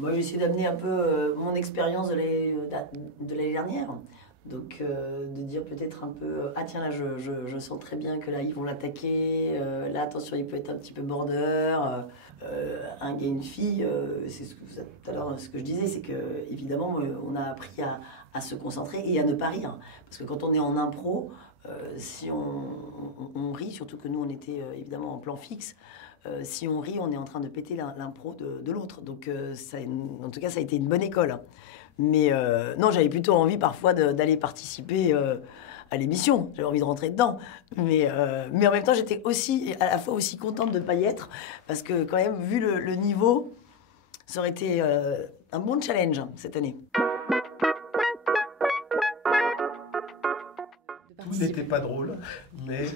Moi, j'ai essayé d'amener un peu mon expérience de l'année dernière. Donc, de dire peut-être un peu, ah tiens, là, je sens très bien que là, ils vont l'attaquer. Là, attention, il peut être un petit peu border. Un gars, une fille, c'est tout à l'heure ce que je disais, c'est que évidemment, on a appris à se concentrer et à ne pas rire. Parce que quand on est en impro, si on rit, surtout que nous, on était évidemment en plan fixe, si on rit, on est en train de péter l'impro de l'autre. Donc, en tout cas, ça a été une bonne école. Mais non, j'avais plutôt envie parfois d'aller participer à l'émission. J'avais envie de rentrer dedans. Mais en même temps, j'étais aussi, à la fois aussi contente de ne pas y être. Parce que quand même, vu le niveau, ça aurait été un bon challenge cette année. Tout n'était pas drôle, mais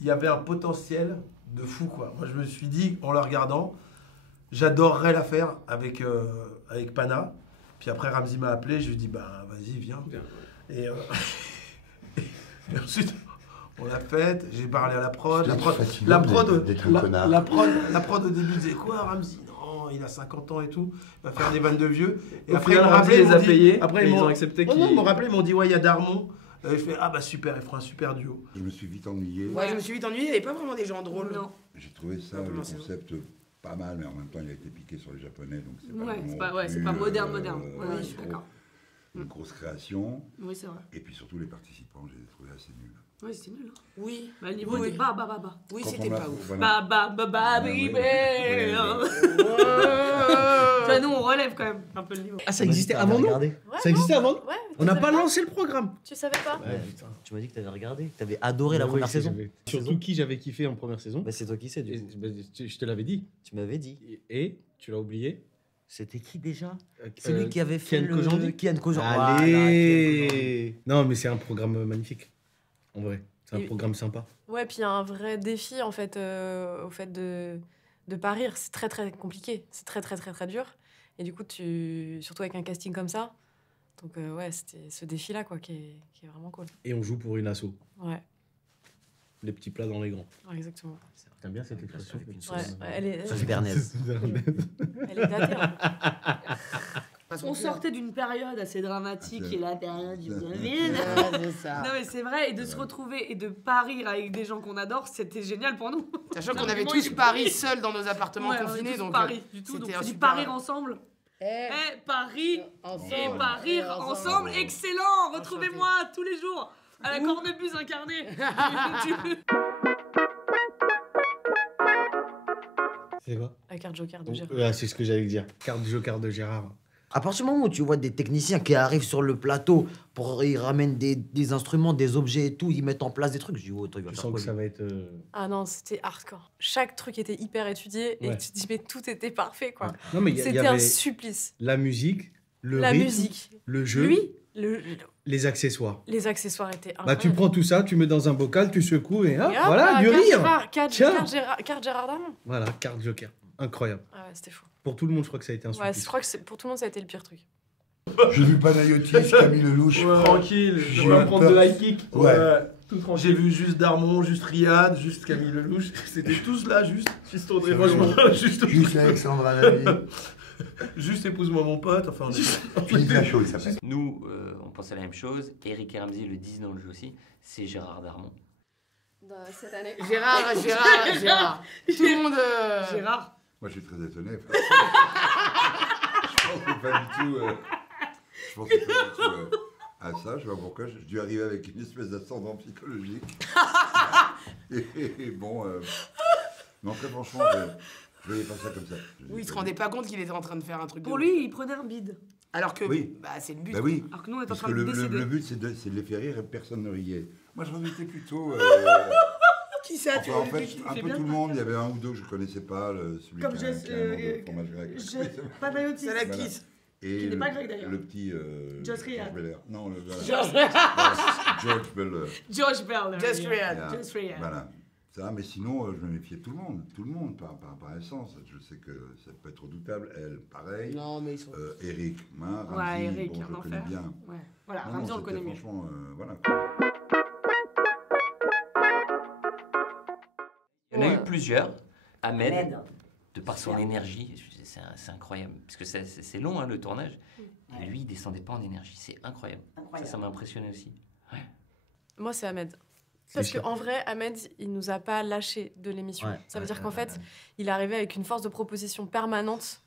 il y avait un potentiel de fou, quoi. Moi, je me suis dit, en la regardant, j'adorerais la faire avec Pana. Puis après, Ramzy m'a appelé, je lui ai dit, bah, vas-y, viens. Et ensuite, on l'a faite, j'ai parlé à la prod. La prod au début disait, quoi, Ramzy? Non, il a 50 ans et tout, il va faire des vannes de vieux. Et après, ils m'ont rappelé, les a payés, après, ils ont accepté qu'ils... Non, ils m'ont rappelé, ils m'ont dit, ouais, il y a Darmon. Je fais, ah bah super, il fera un super duo. Je me suis vite ennuyé. Ouais, je me suis vite ennuyé, il n'y avait pas vraiment des gens drôles. Non. J'ai trouvé ça, le concept, pas mal, mais en même temps, il a été piqué sur les Japonais, donc c'est pas, c'est pas moderne. Ouais, je suis d'accord. Une grosse création. Oui, c'est vrai. Et puis surtout, les participants, je les ai trouvés assez nuls. Oui, c'était nul. Oui. Bah, le niveau était bas. Oui, Quand c'était on pas l'a- ouf. voilà. Baby. Nous, on relève quand même un peu le niveau. Ah, ça existait avant nous? Ça existait avant nous? Ouais, On n'a pas lancé le programme. Tu savais pas? Ouais, putain, tu m'as dit que t'avais regardé, que t'avais adoré la première saison. Surtout qui j'avais kiffé en première saison. Bah, c'est toi qui sais, du Et, coup. bah, je te l'avais dit. Tu m'avais dit. Et tu l'as oublié. C'était qui déjà? C'est lui qui avait fait Kian le... Kojandi. Kian Kojandi. Allez. Non, mais c'est un programme magnifique. En vrai. C'est un Et- programme sympa. Ouais, puis il y a un vrai défi en fait, au fait de pas rire. C'est très très compliqué. C'est très dur. Et du coup, surtout avec un casting comme ça. Donc ouais, c'était ce défi-là quoi, qui est vraiment cool. Et on joue pour une asso. Ouais, Les petits plats dans les grands. ouais, exactement. T'aimes bien cette expression? Avec une Ouais, sauce. elle est Sauce bernaise. elle est datée. Hein. On sortait d'une période assez dramatique qui est la période du Covid. C'est ça. Non mais c'est vrai, et de se retrouver et de pas rire avec des gens qu'on adore, c'était génial pour nous. Sachant qu'on avait Vraiment, tous il est Paris Paris. seuls dans nos appartements Ouais, on est confinés, tous donc pas rire du tout, donc c'était un c'est du super- pas rire ensemble. Pas rire et pas rire ensemble, excellent. Retrouvez-moi tous les jours à la cornemuse incarnée. C'est quoi? La carte Joker de Gérard. Ouais, c'est ce que j'allais dire. Carte Joker de Gérard. À partir du moment où tu vois des techniciens qui arrivent sur le plateau, ils ramènent des instruments, des objets et tout, ils mettent en place des trucs, je dis, oh, toi, il va Je faire sens quoi, que ça lui va être... Ah non, c'était hardcore. Chaque truc était hyper étudié et Ouais. tu te dis mais tout était parfait quoi. Non, mais il y C'était avait un supplice. la musique, le La rythme, musique. le jeu, Lui, les accessoires. les accessoires étaient Bah, incroyables. tu prends tout ça, tu mets dans un bocal, tu secoues et hop, Et hop, voilà, du carte rire. Gérard- Carte Tiens. carte Gérard Darmon. Voilà, carte Joker. Incroyable. Ah ouais, c'était fou. Pour tout le monde, je crois que ça a été un Ouais, supplice. je crois que pour tout le monde, ça a été le pire truc. J'ai vu Panayotis, Camille Lelouch. Tranquille, J'ai je vais eu prendre de peur. l'high kick. Ouais. Tout tranquille. J'ai vu juste Darmon, juste Riyad, juste Camille Lelouch. C'était tous là, juste. Juste Audrey Franchement, juste. Juste Alexandra Lamy. Juste épouse-moi mon pote. Enfin, on est... Philippe Lachaud, il s'appelle. Nous, on pense à la même chose. Eric et Ramzy le disent dans le jeu aussi. C'est Gérard Darmon. Cette année. Gérard. Tout le monde. Gérard. Moi, je suis très étonné. Je pensais pas du tout. Je pensais pas du tout à ça. Je sais pas pourquoi. Je dû arriver avec une espèce d'ascendant psychologique. Et bon. Non, très franchement, je voyais pas ça comme ça. Oui, il se rendait pas compte qu'il était en train de faire un truc Pour de lui, il prenait un bide. Alors que, Oui. bah, c'est le but. Bah oui. Alors que nous, on est en Parce train que de décéder. le but, c'est de les faire rire et personne ne riait. Moi, je remettais plutôt. Qui ça, tu Enfin, en vois, fait, un peu tout le monde. Il y avait un ou deux que je connaissais pas. Celui Comme qui a un Jess, nom de fromage grec. Panayotis. C'est la Voilà. kiss. Et Qui n'est pas grec, d'ailleurs. Le petit. Josh Riyad. Beller. Non, le. Voilà. George George Beller. George Bell. Just Riyad. Just Riyad. Voilà. Ça, mais sinon, je me méfiais de tout le monde, par essence. Je sais que ça peut être redoutable. Elle, pareil. Non, mais ils sont. Eric, Ramzy, Ouais, Eric, bon, je un le connais enfer. bien. Ouais. Voilà, Non, Ramzy, non, on le connaît c'était mieux. Franchement, voilà. Il y en a eu plusieurs. Ahmed, de par son énergie. C'est incroyable. Parce que c'est long, hein, le tournage. Et lui, il descendait pas en énergie. C'est incroyable. Ça m'a impressionné aussi. Ouais. Moi, c'est Ahmed. Parce qu'en vrai, Ahmed, il nous a pas lâché de l'émission. Ça veut dire qu'en fait, il est arrivé avec une force de proposition permanente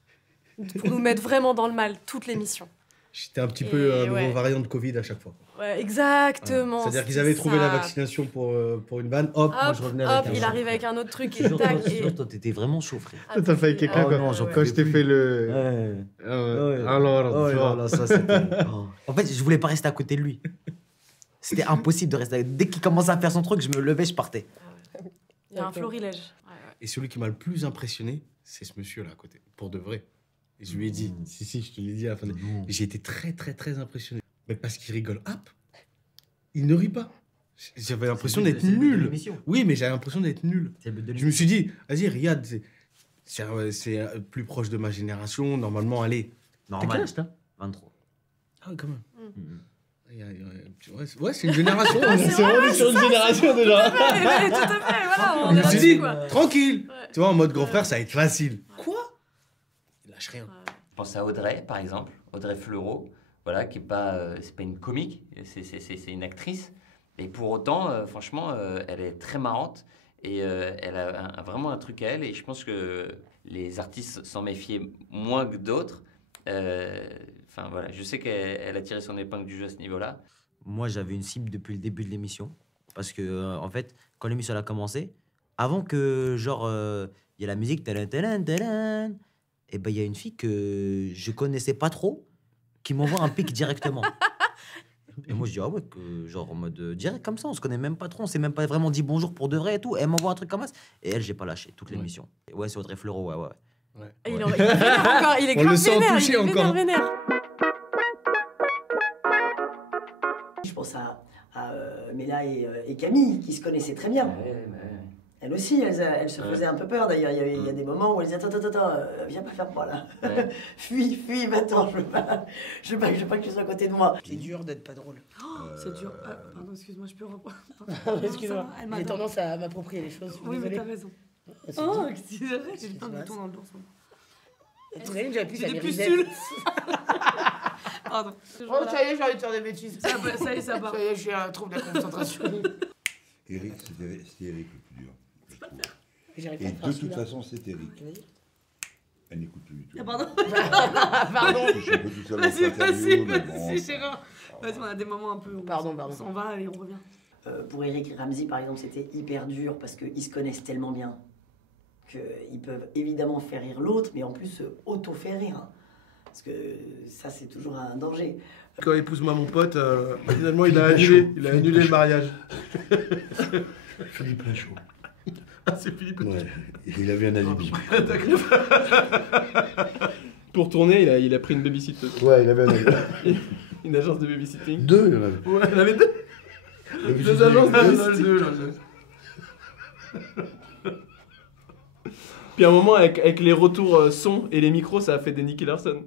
pour nous mettre vraiment dans le mal toute l'émission. J'étais un petit peu un nouveau variant de Covid à chaque fois. Ouais, exactement. C'est-à-dire qu'ils avaient trouvé la vaccination pour une vanne, hop, moi je revenais avec il arrive avec un autre truc et tac. Toi, t'étais vraiment chaud, frère. T'as fait quelqu'un quand je t'ai fait le. Alors, ça c'était. En fait, je voulais pas rester à côté de lui. C'était impossible de rester. Dès qu'il commençait à faire son truc, je me levais, je partais. Il y a un florilège. Et celui qui m'a le plus impressionné, c'est ce monsieur-là à côté, pour de vrai. Et je lui ai dit, si, je te l'ai dit à la fin. J'ai été très, très, très impressionné. Mais parce qu'il rigole, hop, il ne rit pas. J'avais l'impression d'être nul. Oui, mais j'avais l'impression d'être nul. Je me suis dit, vas-y, Riyad, c'est plus proche de ma génération. Normalement, allez. T'as quel âge, t'as 23. Ah oui, quand même. Ouais, c'est une génération. C'est vraiment sur une génération déjà. Tout à fait, voilà. Je me suis dit, tranquille. Tu vois, en mode grand frère, ça va être facile. Quoi? Il lâche rien. Je pense à Audrey, par exemple, Audrey Fleurot, voilà, qui est pas, c'est pas une comique, c'est une actrice. Et pour autant, franchement, elle est très marrante et elle a vraiment un truc à elle. Et je pense que les artistes s'en méfiaient moins que d'autres. Enfin voilà, je sais qu'elle a tiré son épingle du jeu à ce niveau-là. Moi, j'avais une cible depuis le début de l'émission. Parce que, en fait, quand l'émission a commencé, avant que, genre, il y ait la musique, talan, talan, talan, et ben, il y a une fille que je connaissais pas trop qui m'envoie un pic directement. Et moi, je dis, ah ouais, que, genre, en mode direct comme ça, on se connaît même pas trop, on s'est même pas vraiment dit bonjour pour de vrai et tout. Et elle m'envoie un truc comme ça. Et elle, j'ai pas lâché toute l'émission. Ouais, c'est Audrey Fleurot, ouais. Il est vénère encore, il est grave vénère, il est vénère. Je pense à Mela et Camille, qui se connaissaient très bien. Elle aussi, elle se faisait un peu peur d'ailleurs. Il y a des moments où elle disait attends, viens pas faire moi là. fuis, va-t'en, je veux pas que tu sois à côté de moi. C'est dur d'être pas drôle. C'est dur. Pardon, excuse-moi, je peux reprendre. Excuse-moi, j'ai tendance à m'approprier les choses. Oui, mais t'as raison. Oh, excusez-moi, j'ai le temps de tourner dans le dos. J'ai des pustules. Pardon. Oh, ça y est, j'ai envie de faire des bêtises. Ça y est, ça part. Ça y est, j'ai un trouble de la concentration. Eric, c'était Eric le plus dur. Et de toute façon, c'est Eric. Elle n'écoute plus du tout. Pardon. Pardon. Je suis un peu tout seul dans cette interview, mais bon, vas-y, Chérin. Vas-y, on a des moments un peu... Pardon. On s'en va et on revient. Pour Eric et Ramzy, par exemple, c'était hyper dur parce qu'ils se connaissent tellement bien qu'ils peuvent évidemment faire rire l'autre, mais en plus se auto-faire rire. Parce que ça, c'est toujours un danger. Quand épouse-moi mon pote, finalement, il a annulé le mariage. Philippe Lachaud. Ah, c'est Philippe Lachaud. Ouais, il avait un alibi. Pour tourner, il a pris une babysitter. Ouais, il avait un alibi. Une agence de babysitting. Deux, il en avait. Ouais, il avait deux. Deux agences de babysitting. Puis à un moment, avec les retours son et les micros, ça a fait des Nicky Larson.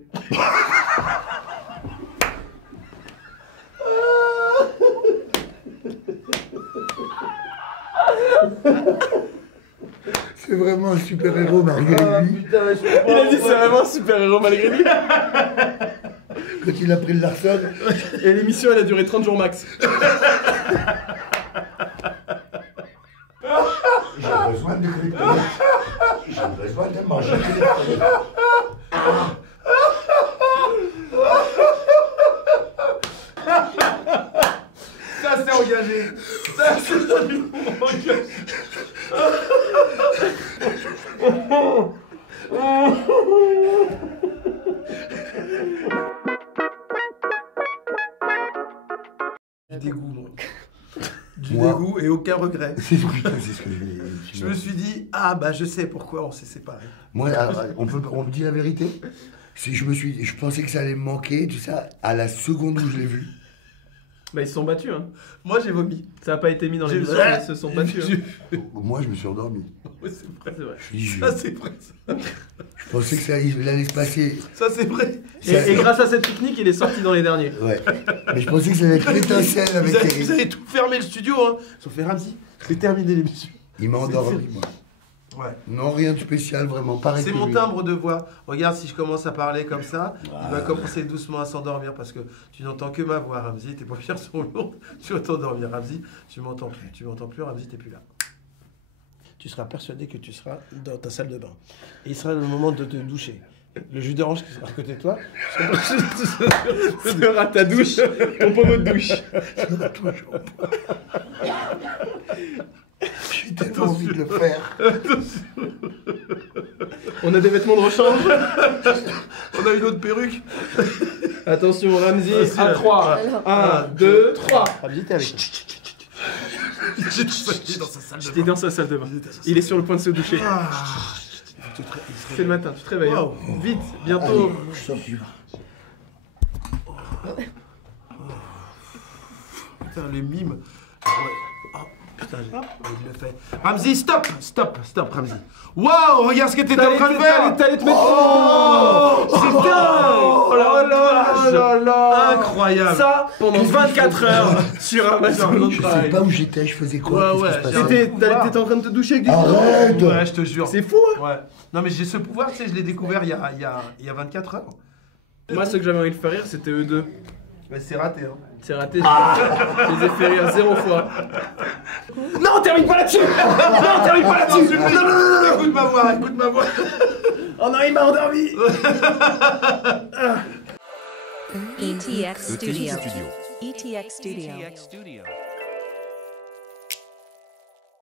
C'est vraiment un super-héros malgré lui. Il a dit c'est vraiment un super-héros malgré lui. Quand il a pris le Larson. Et l'émission, elle a duré 30 jours max. J'ai besoin de kryptonite. J'ai besoin de manger kryptonite. Ça, c'est engagé. Ça, c'est engagé. Du dégoût, moi. Du dégoût et aucun regret. C'est ce que je me suis dit, ah bah je sais pourquoi on s'est séparés. Moi, on me dit la vérité. Je pensais que ça allait me manquer, tout ça, à la seconde où je l'ai vu. Bah ils se sont battus, hein. Moi j'ai vomi. Ça n'a pas été mis dans l'émission, mais ils se sont battus. Moi je me suis endormi. Ouais, c'est vrai. Ça c'est vrai. Je pensais que ça allait se passer. Ça c'est vrai. Et grâce à cette technique, il est sorti dans les derniers. Ouais. Mais je pensais que ça allait être l'étincelle avec Eric. Vous avez tout fermé le studio, hein. Sauf Ramzy. C'est terminé l'émission. Il m'a endormi, moi. Ouais. Non, rien de spécial, vraiment. Pareil C'est que mon lui. timbre de voix. Regarde, si je commence à parler comme ça, il va commencer doucement à s'endormir parce que tu n'entends que ma voix, Ramzi. Tes paupières sont lourdes. Tu vas t'endormir, Ramzi. Tu m'entends plus. Tu m'entends plus, Ramzi, t'es plus là. Tu seras persuadé que tu seras dans ta salle de bain. Et il sera le moment de te doucher. Le jus d'orange qui sera à côté de toi. Sera ta douche, ton pommeau de douche. J'ai tellement envie de le faire. On a des vêtements de rechange. On a une autre perruque. Attention, Ramzi, Vas-y, à 3. alors. 1, 2, 3. Ramzi, t'es avec moi. J'ai tout dans sa salle de J'étais bain. dans sa salle de bain. Il est sur le point de se doucher. Ah. C'est le matin, tu te réveilles. Wow. Vite, bientôt. Je sors plus. Putain, les mimes. Ouais. Oh, putain, il le fait. Ramzi, stop, Ramzi. Waouh, regarde ce que t'étais en train de faire. T'allais te mettre. Oh, c'est dingue. Oh là là. Incroyable. Ça, pendant 24 heures sur Amazon Je sais Prime. pas où j'étais, je faisais quoi. Ouais, qu'est-ce qui se ouais, passait T'étais en train de te doucher avec du Arrête. Ouais, je te jure. C'est fou, hein. Ouais. Non, mais j'ai ce pouvoir, tu sais, je l'ai découvert il y a 24 heures. Moi, ce que j'avais envie de faire rire, c'était eux deux. Mais c'est raté, hein. C'est raté, je les ai fait rire 0 fois. Non, termine pas là-dessus. Non, termine pas là-dessus. Non, écoute ma voix. Oh non, il m'a endormi. ETX Studio. ETX Studio.